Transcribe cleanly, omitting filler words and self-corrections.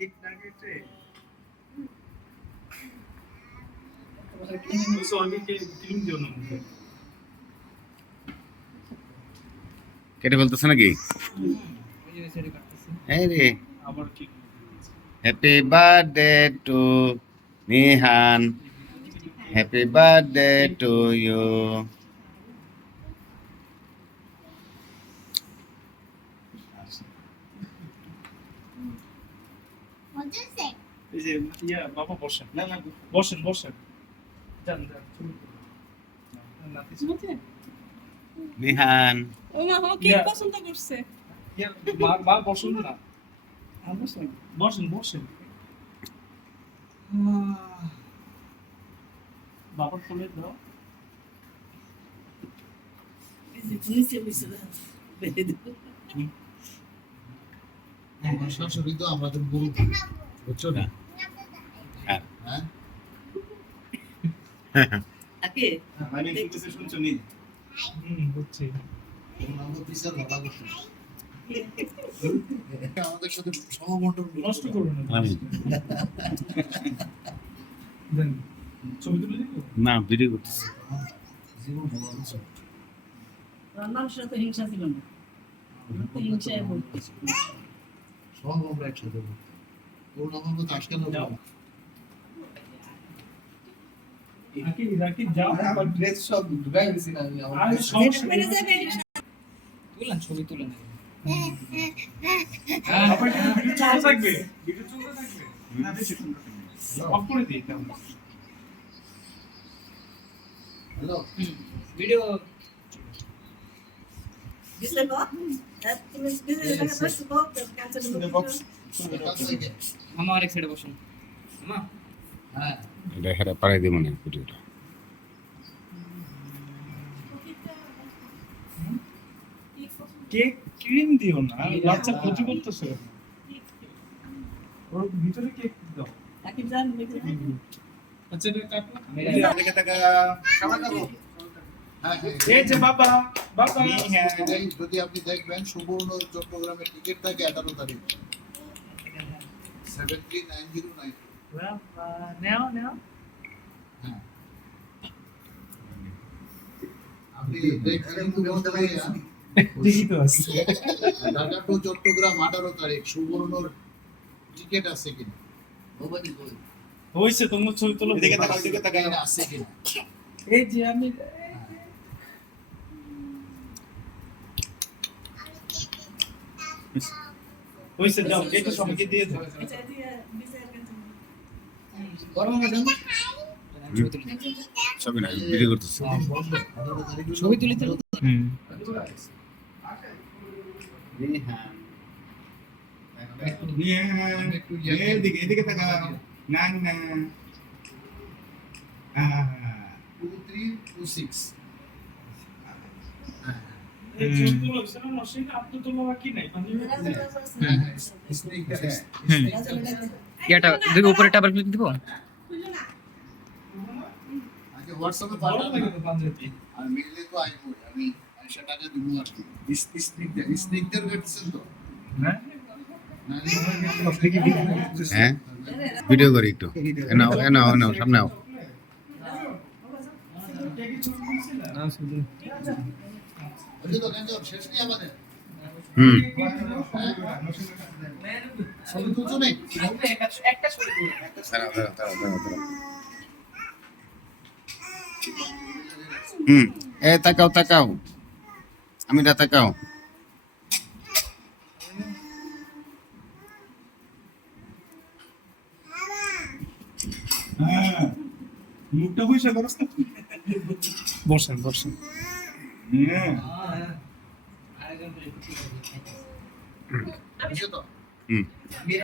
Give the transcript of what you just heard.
ঠিক না কেটে কেটে ফেলতেছে নাকি? এই রে, happy birthday to Nihan, happy birthday to you. এই যে ইয়া বাবা বসেন, না না বসেন বসেন, যান যান নিহান ও কে পছন্দ করছে? ইয়া মা মা বসুন না, বসেন বসেন বসেন। বাবার কোলে দাও। এই যে নিচে বসে বেঁধে দাও। আমার শাশুড়ি তো আমাদের গুরু, বুঝছো না? হ্যাঁ হ্যাঁ, আকে আমি কিছু শুনছো নি? বুঝছি। আমাদের পিসার ভালো করছে, আমাদের সাথে সহমন্ডল নষ্ট করবেন না। আমি দেন ছবি তুলে দিব। না, ভিডিও করতেছি। জীবন ভালো আছে। রান্নার সাথে হিংসা ছিল না, তো হিংসায় বলতে সব আমরা একসাথে করতাম। ওর আমার মতো আজকাল রাকি রাকি যাও, ড্রেস সব ঢুকাই দিছি না আমি আর আমার সমস্যা মেরে যাবে। তুলেন ছবি তুলেন আপনার কি ভিডিও চলতে থাকবে? ভিডিও চলতে থাকবে না, বেশি সুন্দর অফ করে দিই তাহলে। হ্যালো, ভিডিও দিলে না তুমি দিলে না বাস বক ক্যান্সেল বক্স এটা থেকে মামা আরেক সাইডে বসুন মামা হ্যাঁ এটা হেরা পাড়াই দিব না ভিডিওটা। কেক ক্রিম দিও না, বাচ্চা ক্ষতি করতেছে। ওর ভিতরে কেক দাও। আকে জান দেখে আচ্ছা এটা কাটো। দেখে থাকা খাবার খাবো। হ্যাঁ হ্যাঁ এই যে বাবা বাবা এটাই যদি আপনি দেখবেন সুবর্ণ চট্টগ্রামের টিকিট থাকে 18 তারিখ 739092। বাবা নাও নাও। হ্যাঁ আপনি দেখবেন দেখি তো আছে। ঢাকা টু চট্টগ্রাম 18 তারিখ সুবর্ণর টিকিট আছে কিনা মোবাইল বই হইছে তোমার ছবি তোলো। এদিকে তাকাও, এদিকে তাকাও। আছে কিনা এই যে আমি হইছে যাও, এটা সবাইকে দিয়ে দাও। এটা দিয়ে বিজয় ক্যান্সেল গরম হবে জান ছবি তুলে ছবি না, ভিডিও করতেছি। 18 তারিখ ছবি তুলে তুলে নিহান এদিকে এদিকে তাকাও। না না 2326 এই ছবি তোলো, সেটা নসিন আপনি তোলো বাকি নাই পাঞ্জাবি। হ্যাঁ হ্যাঁ স্নেক ইয়াটা দেখো উপরেটা আবার ক্লিক দিব আগে হোয়াটসঅ্যাপে ভালো পাঠান লাগে তো পাঞ্জাবি। আর মিললে তো আইবো আমি 80 টাকা দিব আর কি স্নেকদের গেটছেন তো হ্যাঁ হ্যাঁ ভিডিও করি একটু। নাও নাও নাও, সামনে আও। ওই তো কেন শেষ নেই আমাদের হুম ছবি তুলছো নেই একটা ছবি তুলে দাঁড়াও দাঁড়াও দাঁড়াও দাঁড়াও দাঁড়াও। হুম এ তাকাও তাকাও, আমি না তাকাও। হ্যাঁ মুখটা পয়সা করছ না। বসেন বসেন। হ্যাঁ বুঝছো তো হুম